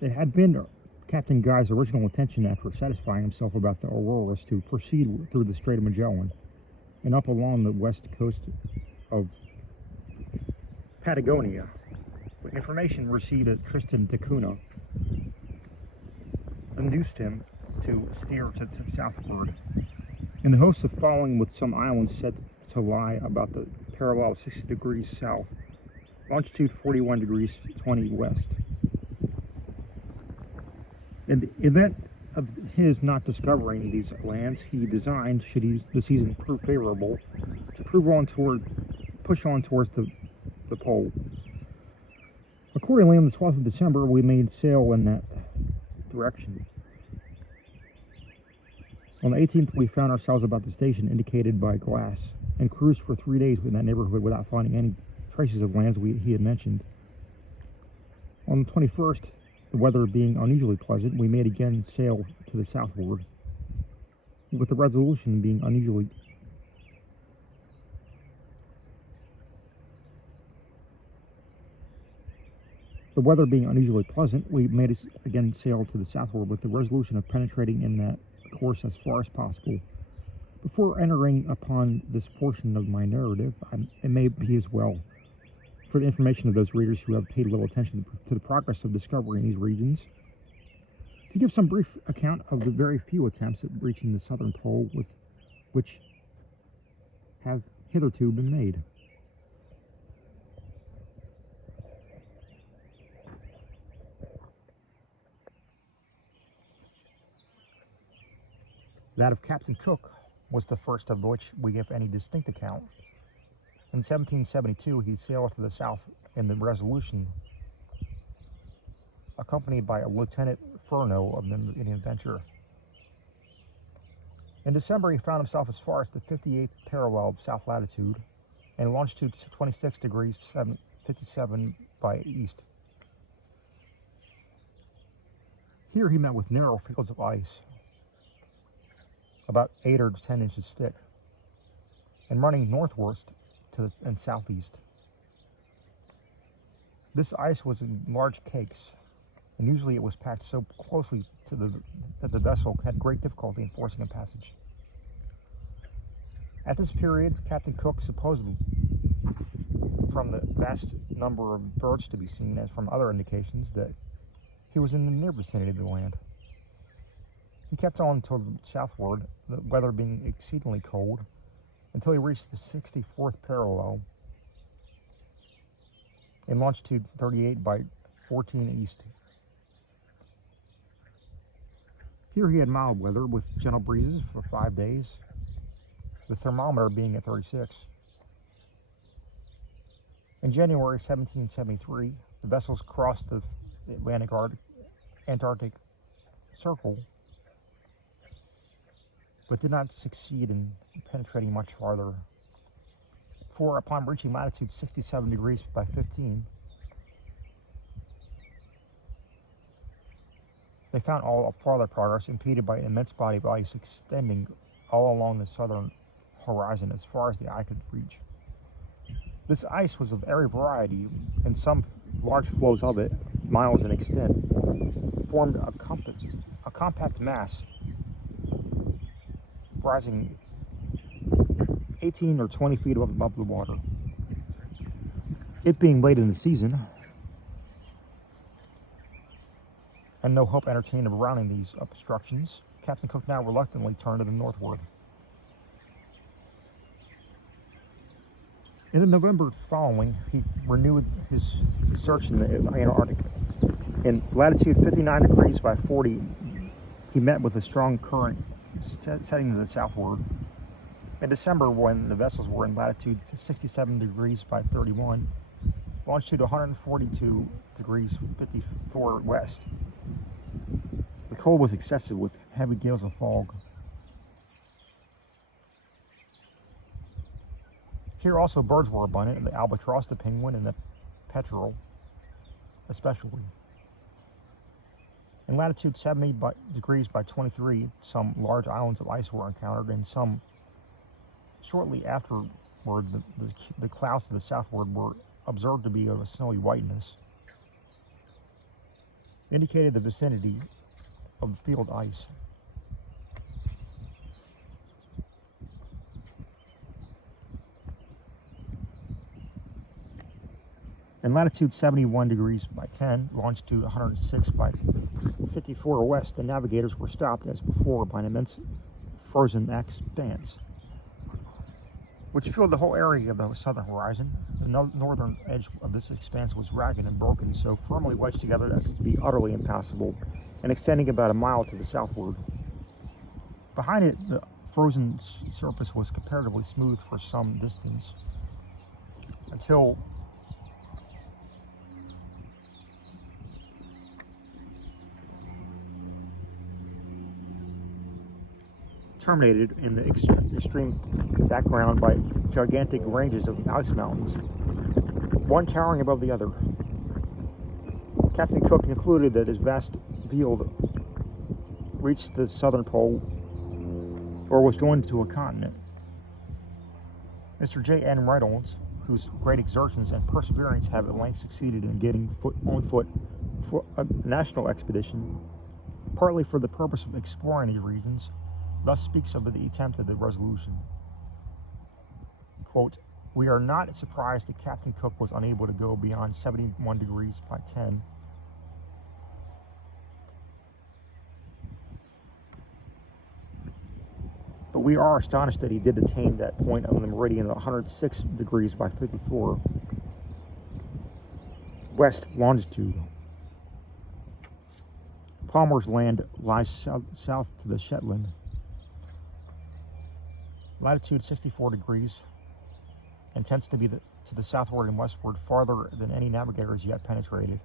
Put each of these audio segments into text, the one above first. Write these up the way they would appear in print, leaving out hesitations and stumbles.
It had been Captain Guy's original intention, after satisfying himself about the auroras, to proceed through the Strait of Magellan and up along the west coast of Patagonia. But information received at Tristan da Cunha induced him to steer to the southward, in the hopes of following with some islands set to lie about the parallel of 60 degrees south, longitude 41 degrees 20 west. In the event of his not discovering these lands, he designed, should the season prove favorable, to push on towards the pole. Accordingly, on the 12th of December, we made sail in that direction. On the 18th, we found ourselves about the station indicated by glass, and cruised for 3 days in that neighborhood without finding any traces of lands he had mentioned. On the 21st, the weather being unusually pleasant, we made again sail to the southward, with the Resolution being unusually pleasant, we made again sail to the southward, with the resolution of penetrating in that course as far as possible. Before entering upon this portion of my narrative, it may be as well, for the information of those readers who have paid little attention to the progress of discovery in these regions, to give some brief account of the very few attempts at reaching the southern pole which have hitherto been made. That of Captain Cook was the first of which we give any distinct account. In 1772, he sailed to the south in the Resolution, accompanied by Lieutenant Furneaux of the Indian Venture. In December, he found himself as far as the 58th parallel of south latitude and longitude 26 degrees 57 by east. Here he met with narrow fields of ice, about 8 or 10 inches thick, and running northwest and southeast. This ice was in large cakes, and usually it was packed so closely that the vessel had great difficulty in forcing a passage. At this period, Captain Cook, supposedly from the vast number of birds to be seen and from other indications, that he was in the near vicinity of the land. He kept on to the southward, the weather being exceedingly cold, until he reached the 64th parallel in longitude 38 by 14 east. Here he had mild weather with gentle breezes for 5 days, the thermometer being at 36. In January 1773, the vessels crossed the Antarctic Circle, but did not succeed in penetrating much farther. For upon reaching latitude 67 degrees by 15, they found all farther progress impeded by an immense body of ice extending all along the southern horizon as far as the eye could reach. This ice was of every variety, and some large floes of it, miles in extent, formed a compact mass rising 18 or 20 feet above the water. It being late in the season, and no hope entertained of rounding these obstructions, Captain Cook now reluctantly turned to the northward. In the November following, he renewed his search in the Antarctic. In latitude 59 degrees by 40, he met with a strong current setting to the southward. In December, when the vessels were in latitude 67 degrees by 31, longitude 142 degrees 54 west. The cold was excessive with heavy gales of fog. Here also birds were abundant, the albatross, the penguin, and the petrel especially. In latitude 70 degrees by 23, some large islands of ice were encountered, and some shortly afterward, the clouds to the southward were observed to be of a snowy whiteness. indicated the vicinity of the field ice. In latitude 71 degrees by 10, longitude 106 by 54 west, the navigators were stopped as before by an immense frozen expanse, which filled the whole area of the southern horizon. The northern edge of this expanse was ragged and broken, so firmly wedged together as to be utterly impassable, and extending about a mile to the southward. Behind it, the frozen surface was comparatively smooth for some distance, until terminated in the extreme background by gigantic ranges of ice mountains, one towering above the other. Captain Cook concluded that his vast field reached the southern pole or was joined to a continent. Mr. J. N. Reynolds, whose great exertions and perseverance have at length succeeded in getting on foot for a national expedition, partly for the purpose of exploring these regions, thus speaks of the attempt of the Resolution. Quote, "We are not surprised that Captain Cook was unable to go beyond 71 degrees by 10. But we are astonished that he did attain that point on the meridian of 106 degrees by 54 west longitude. Palmer's Land lies south to the Shetland. Latitude 64 degrees, and tends to be to the southward and westward farther than any navigator has yet penetrated.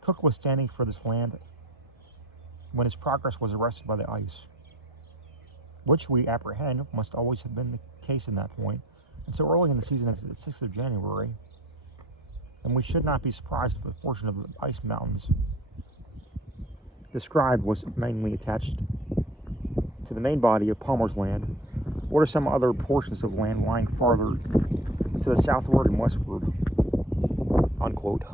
Cook was standing for this land when his progress was arrested by the ice, which we apprehend must always have been the case in that point, and so early in the season as the 6th of January, and we should not be surprised if a portion of the ice mountains described was mainly attached to the main body of Palmer's Land, or to some other portions of land lying farther to the southward and westward." Unquote.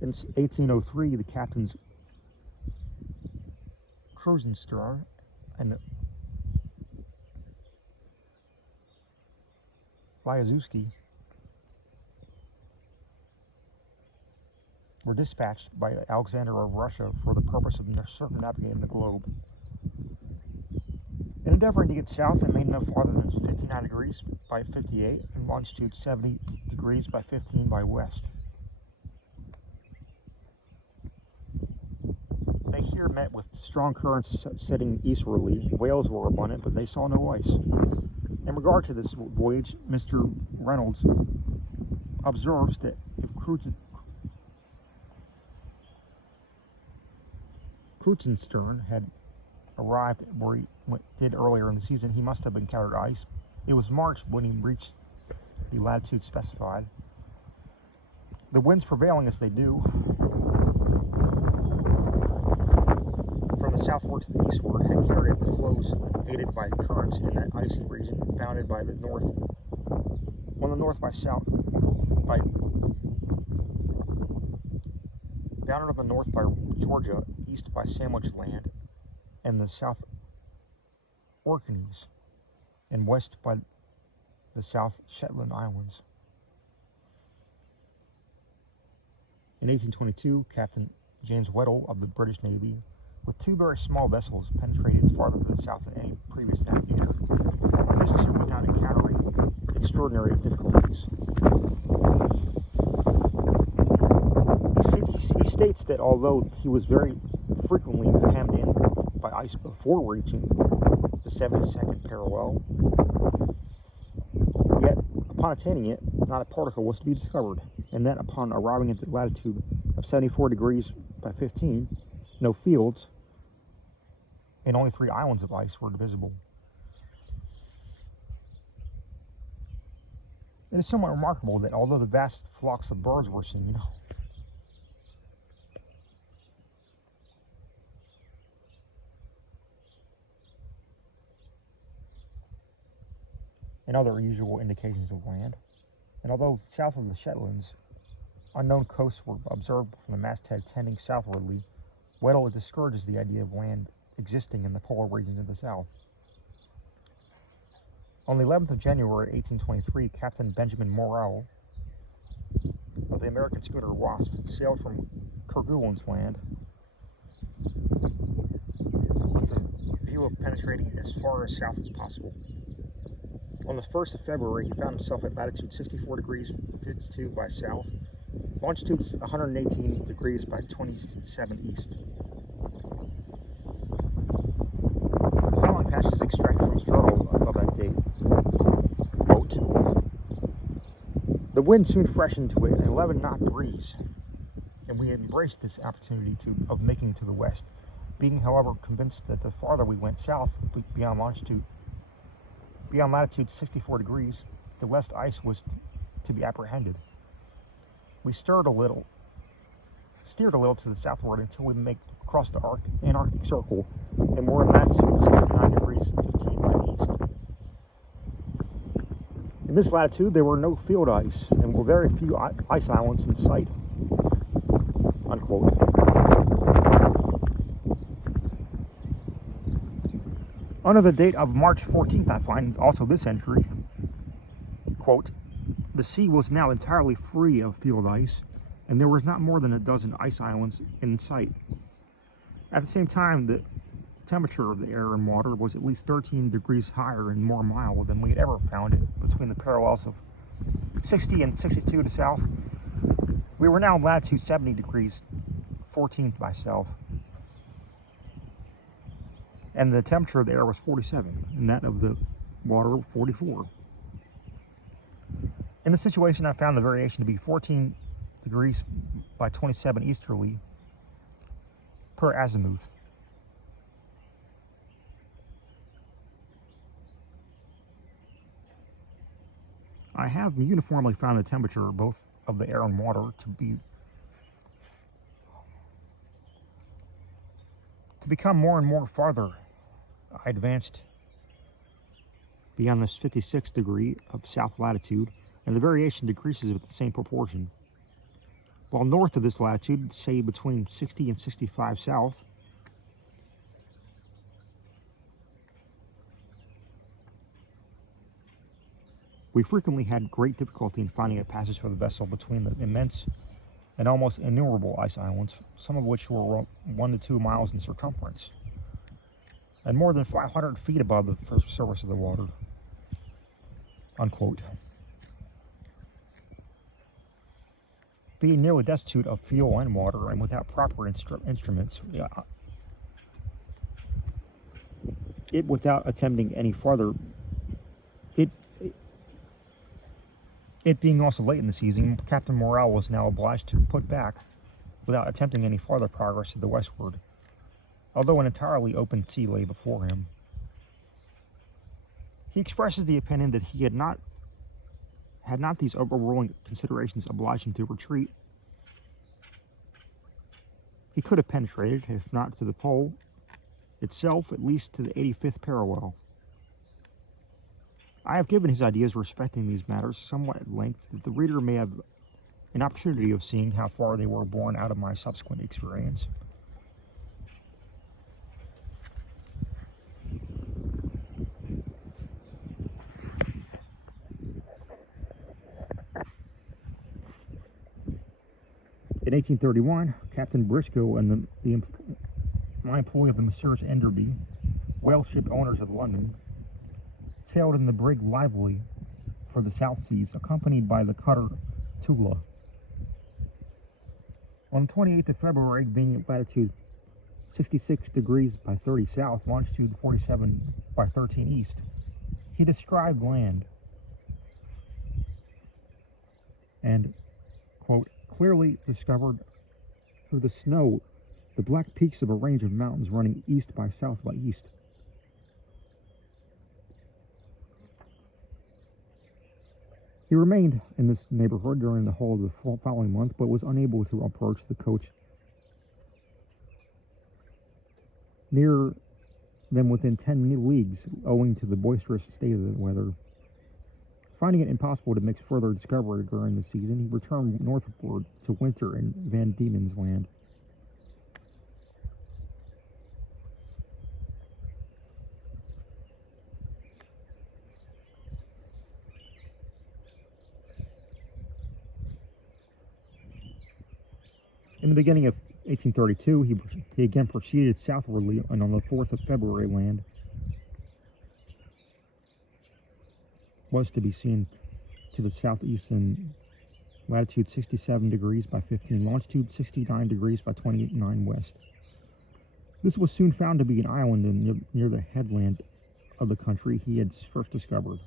In 1803, the captain's Krusenstern and the Lyazewski were dispatched by Alexander of Russia for the purpose of circumnavigating the globe. In endeavoring to get south, they made no farther than 59 degrees by 58 and longitude 70 degrees by 15 by west. They here met with strong currents setting eastwardly. Whales were abundant, but they saw no ice. In regard to this voyage, Mr. Reynolds observes that if Krusenstern had arrived where he did earlier in the season, he must have encountered ice. It was March when he reached the latitude specified. The winds prevailing as they do from the southward to the eastward had carried the floes aided by currents in that icy region bounded by the north, on the north by south, bounded on the north by Georgia, east by Sandwich Land, and the South Orkneys, and west by the South Shetland Islands. In 1822, Captain James Weddell of the British Navy, with two very small vessels, penetrated farther to the south than any previous navigator, and this too without encountering extraordinary difficulties. He states that although he was very frequently hemmed in by ice before reaching the 72nd parallel, yet upon attaining it, not a particle was to be discovered, and that upon arriving at the latitude of 74 degrees by 15, no fields and only 3 islands of ice were visible. It is somewhat remarkable that although the vast flocks of birds were seen, and other usual indications of land, and although south of the Shetlands unknown coasts were observed from the masthead tending southwardly, Weddell discourages the idea of land existing in the polar regions of the south. On the 11th of January, 1823, Captain Benjamin Morrell of the American schooner Wasp sailed from Kerguelen's Land with the view of penetrating as far as south as possible. On the 1st of February, he found himself at latitude 64 degrees 52 by south, longitude 118 degrees by 27 east. The following passage is extracted from his journal of that date. Quote, "The wind soon freshened to an 11-knot breeze, and we embraced this opportunity of making to the west, being, however, convinced that the farther we went south beyond latitude 64 degrees, the less ice was to be apprehended. We steered a little to the southward until we crossed the Antarctic Circle, and were in latitude 69 degrees 15 by east. In this latitude, there were no field ice, and were very few ice islands in sight." Unquote. Under the date of March 14th, I find also this entry. Quote, "The sea was now entirely free of field ice, and there was not more than a dozen ice islands in sight. At the same time, the temperature of the air and water was at least 13 degrees higher and more mild than we had ever found it between the parallels of 60 and 62 to south. We were now in latitude 70 degrees 14 by south, and the temperature of the air was 47, and that of the water 44. In this situation, I found the variation to be 14 degrees by 27 easterly per azimuth. I have uniformly found the temperature both of the air and water to become more and more farther I advanced beyond this 56th degree of south latitude, and the variation decreases with the same proportion. While north of this latitude, say between 60 and 65 south, we frequently had great difficulty in finding a passage for the vessel between the immense and almost innumerable ice islands, some of which were 1 to 2 miles in circumference, and more than 500 feet above the surface of the water." Unquote. Being nearly destitute of fuel and water, and without proper instruments, without attempting any farther, it being also late in the season, Captain Morrell was now obliged to put back without attempting any farther progress to the westward, although an entirely open sea lay before him. He expresses the opinion that he had not these overruling considerations obliged him to retreat, he could have penetrated, if not to the pole itself, at least to the 85th parallel. I have given his ideas respecting these matters somewhat at length, that the reader may have an opportunity of seeing how far they were borne out of my subsequent experience. In 1831, Captain Briscoe and my employee of the Messrs. Enderby, whale ship owners of London, sailed in the brig Lively for the South Seas, accompanied by the cutter Tula. On the 28th of February, being at latitude 66 degrees by 30 south, longitude 47 by 13 east, he described land and, quote, "clearly discovered through the snow the black peaks of a range of mountains running east by south by east. He remained in this neighborhood during the whole of the following month, but was unable to approach the coast near them within 10 leagues, owing to the boisterous state of the weather. Finding it impossible to make further discovery during the season, he returned northward to winter in Van Diemen's Land. In the beginning of 1832, he again proceeded southwardly, and on the 4th of February land was to be seen to the southeast in latitude 67 degrees by 15, longitude 69 degrees by 29 west. This was soon found to be an island near the headland of the country he had first discovered.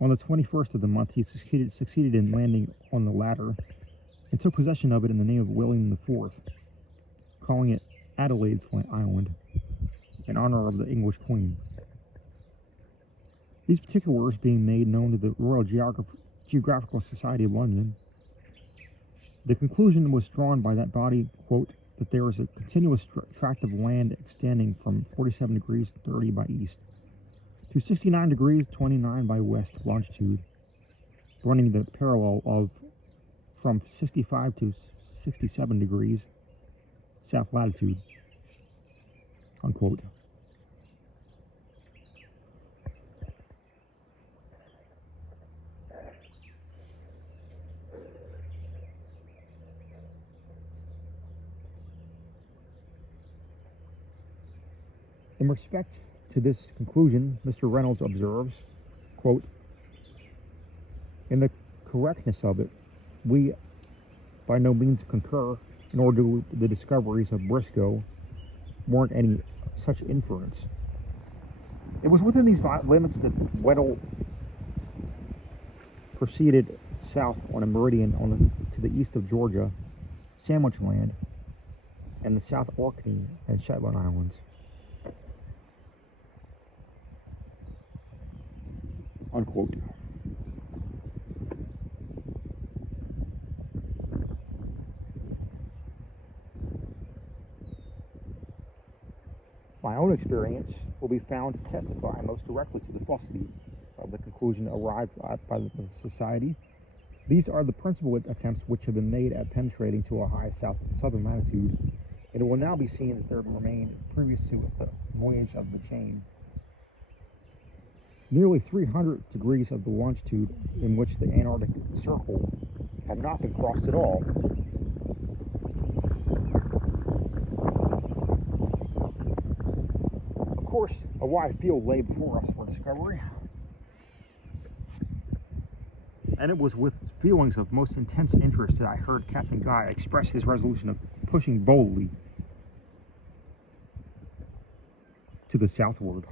On the 21st of the month, he succeeded in landing on the latter and took possession of it in the name of William IV, calling it Adelaide's Island, in honor of the English Queen. These particulars being made known to the Royal Geographical Society of London, the conclusion was drawn by that body, quote, that there is a continuous tract of land extending from 47 degrees 30 by east to 69 degrees 29 by west longitude, running the parallel of from 65 to 67 degrees south latitude, unquote. In respect to this conclusion, Mr. Reynolds observes, quote, in the correctness of it, we by no means concur, nor do the discoveries of Briscoe warrant any such inference. It was within these limits that Weddell proceeded south on a meridian to the east of Georgia, Sandwich Land, and the South Orkney and Shetland Islands. Unquote. My own experience will be found to testify most directly to the falsity of the conclusion arrived at by the Society. These are the principal attempts which have been made at penetrating to a high southern latitude, and it will now be seen that there remain, previous to the voyage of the chain, nearly 300 degrees of the longitude in which the Antarctic Circle had not been crossed at all. Of course, a wide field lay before us for discovery, and it was with feelings of most intense interest that I heard Captain Guy express his resolution of pushing boldly to the southward.